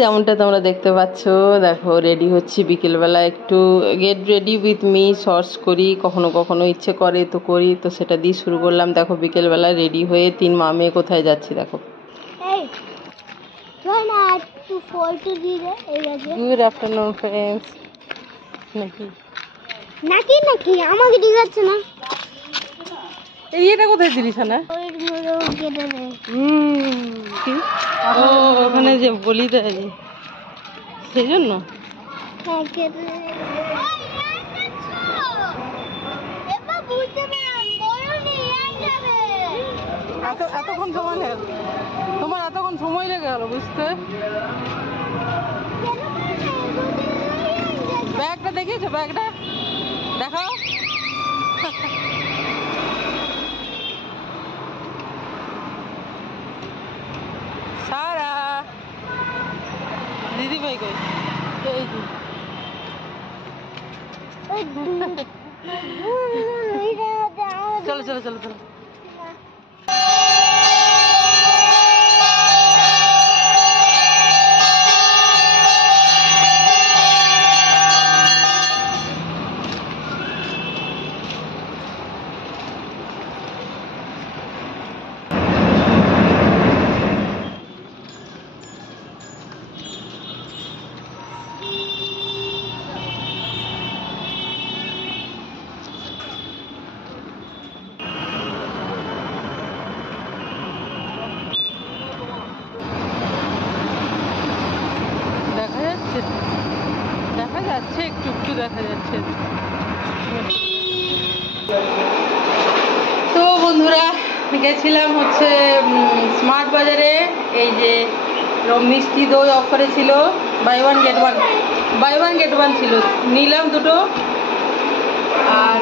যেমনটা তোমরা দেখতে পাচ্ছ, দেখো রেডি হচ্ছি বিকেলবেলা, একটু get ready with me shorts করি, কখনো কখনো ইচ্ছে করে তো করি, তো সেটা দিয়ে শুরু করলাম। দেখো বিকেলবেলা রেডি হয়ে 3 মা মেয়ে কোথায় যাচ্ছি দেখো। Good afternoon friends. নাকি নাকি নাকি আমাকে দিচ্ছে না। এটা কোথায় দিলিস না? ওখানে যে বলি দেয় সেই জন্য। এতক্ষণ সময় লেগে গেল তোমার, এতক্ষণ সময় লেগে গেল বুঝতে। ব্যাগটা দেখিয়েছো? ব্যাগটা দেখাও। সারা দিদি ভাই কই? চলো চলো চলো চলো। দেখা যাচ্ছে একটু একটু দেখা যাচ্ছে। তো বন্ধুরা গেছিলাম হচ্ছে স্মার্ট বাজারে। এই যে মিষ্টি দই অফারে ছিল, বাই ওয়ান গেট ওয়ান ছিল, নিলাম দুটো। আর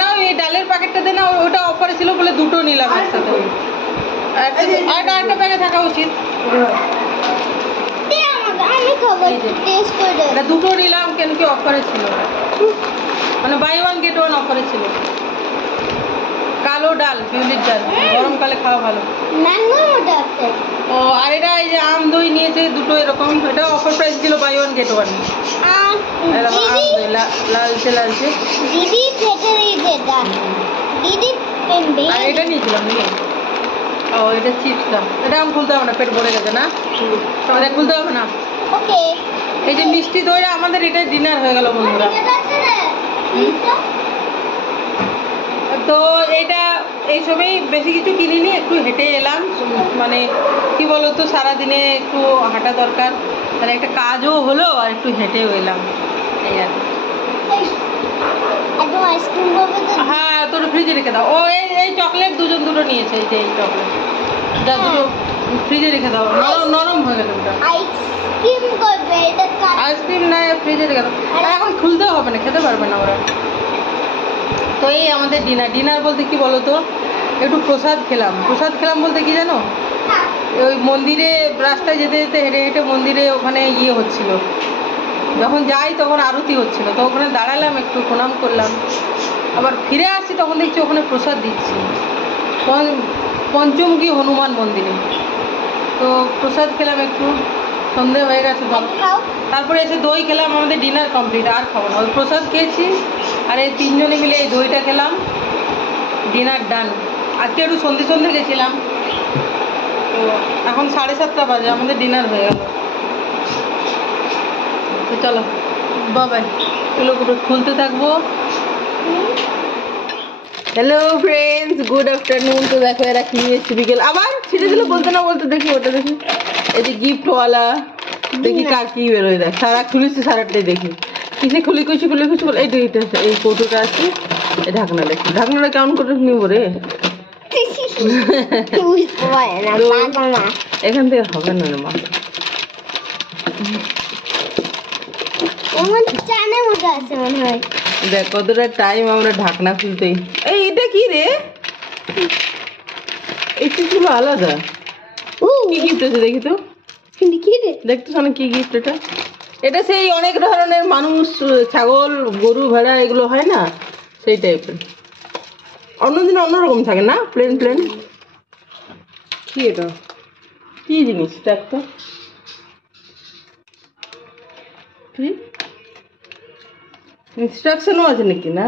না ওই ডালের প্যাকেটটা দে না, ওটা অফারে ছিল বলে দুটো নিলাম একসাথে। একটা প্যাকেট থাকা উচিত। দুটো নিলাম কেন কি অফারে ছিল, মানে বাই ওয়ান গেট ওয়ান অফারে ছিল। কালো ডাল, বিউলির ডাল, গরমকালে খাওয়া ভালো। ও আর এটা এই যে আম দই নিয়েছে দুটো এরকম, এটা অফার প্রাইস ছিল বাই ওয়ান গেট ওয়ান। লালচে লালচে দিদি আর এটা নিয়েছিলাম নিয়ে। ও এটা চিপসটা, এটা আমি খুলতে হবে না, পেট ভরে গেছে না, এটা খুলতে হবে না। ওকে এই যে মিষ্টি দই আমাদের এটা ডিনার হয়ে গেল বন্ধুরা। তো এটা এইসবই, বেশি কিছু কিনিনি, একটু হেঁটে এলাম। মানে কি বলতো সারাদিনে একটু হাঁটা দরকার, তাহলে একটা কাজও হলো আর একটু হেঁটেও এলাম এই আর। হ্যাঁ তোর ফ্রিজে রেখে দাও। ও এই চকলেট দুজন দুটো নিয়েছে, এই যে এই চকলেট যা দুটো ফ্রিজে রেখে দাও, নরম হয়ে গেল ওটা। আইসক্রিম না ফ্রিজে রেখে দাও, এখন খুলতেও হবে না, খেতে পারবে না ওরা। তো এই আমাদের ডিনার বলতে কি বলতো, একটু প্রসাদ খেলাম বলতে কি জানো, ওই মন্দিরে রাস্তায় যেতে যেতে হেঁটে হেঁটে মন্দিরে ওখানে হচ্ছিল, যখন যাই তখন আরতি হচ্ছিল, তো ওখানে দাঁড়ালাম, একটু প্রণাম করলাম, আবার ফিরে আসছি তখন দেখছি ওখানে প্রসাদ দিচ্ছি পঞ্চমুখী হনুমান মন্দিরে। তো প্রসাদ খেলাম, একটু সন্ধে হয়ে গেছে, তারপরে এসে দই খেলাম। আমাদের ডিনার কমপ্লিট, আর খাবো না, ওই প্রসাদ খেয়েছি আর এই তিনজনে মিলে এই দইটা খেলাম, ডিনার ডান। আজকে একটু সন্ধে গেছিলাম, তো এখন 7:30 বাজে, আমাদের ডিনার হয়ে গেল। তো চলো বাবাই, এগুলো খুলতে থাকবো। Hello friends, good afternoon. তো দেখো এরা কি নিয়েছে বিকেল, আবার ছিটে দিল বলতে না বলতে, দেখি ওটা দেখি, এই যে গিফটওয়ালা, দেখি কার কি বেরোয়, দেখ সারা খুলেছি, সারাটাই দেখি কিসে খুলি বলে এইটা এই কৌটোটা আছে, এই ঢাকনাটা কেমন করে নিব রে, এখান থেকে হবে না রে মা। দেখ কতটা টাইম আমরা ঢাকনা খুলতেই। এটা কি রে, এই চিজগুলো আলাদা, কি গিফট আছে দেখি তো, দেখতে শোনো কি গিফট এটা। এটা সেই অনেক ধরনের মানুষ, ছাগল, গরু, ভেড়া এগুলো হয় না, সেই টাইপের। অন্যদিন অন্যরকম থাকে না, প্লেন কি এটা কি জিনিস দেখ তো ইনস্ট্রাকশনও আছে নাকি? না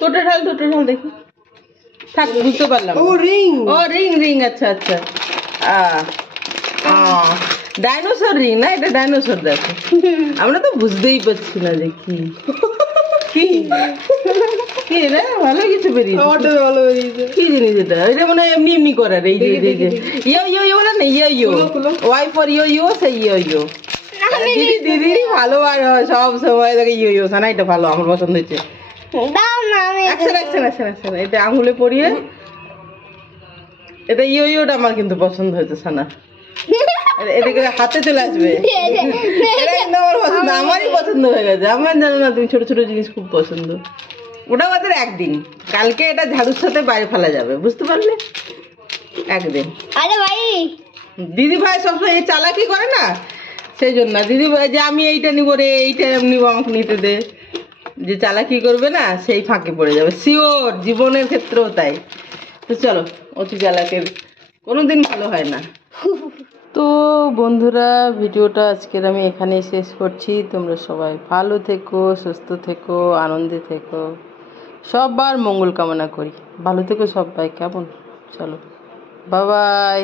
তোটা ঢাল দেখি। থাক, বুঝতে পারলাম। ও রিং। আচ্ছা আচ্ছা। ডাইনোসর রিং না, এটা ডাইনোসর। দেখো আমরা তো বুঝতেই পারছি না যে কি কি কি রে, ভালো কিছু বেরিয়েছে। কি জিনিস এটা? এটা মানে এমনি করার। এই যে ইয়ো না, ইয়ো ওয়াই ফর ইয়ো, সেই ইয়ো। দিদি ভালো আর সব সময় দেখে ইয়ো সানা, এটা ভালো, আমার পছন্দ হয়েছে। এটা আঙুলে পরিয়ে, এটা ইয়োটা আমার কিন্তু পছন্দ হয়েছে সানা। এটাকে হাতে চলে আসবে, আমার পছন্দ, আমারই পছন্দ হয়ে গেছে। আমার জানো না, তুমি ছোট ছোট জিনিস খুব পছন্দ। ওটা আমাদের একদিন, কালকে এটা ঝাড়ুর সাথে বাইরে ফেলা যাবে, বুঝতে পারলে? একদিন। আরে ভাই, দিদি ভাই সবসময় এই চালাকি করে না, সেই জন্য। দিদি ভাই যে আমি এইটা নিবো রে, এইটা নিবো, আমাকে নিতে দে, যে চালাকি করবে না সেই ফাঁকে পড়ে যাবে, শিওর। জীবনের ক্ষেত্রেও তাই। তো চলো, অতি চালাকের কোনোদিন ভালো হয় না। তো বন্ধুরা, ভিডিওটা আজকের আমি এখানেই শেষ করছি। তোমরা সবাই ভালো থেকো, সুস্থ থেকো, আনন্দে থেকো, সবার মঙ্গল কামনা করি। ভালো থেকো সবাই, কেমন? চলো, বাই বাই।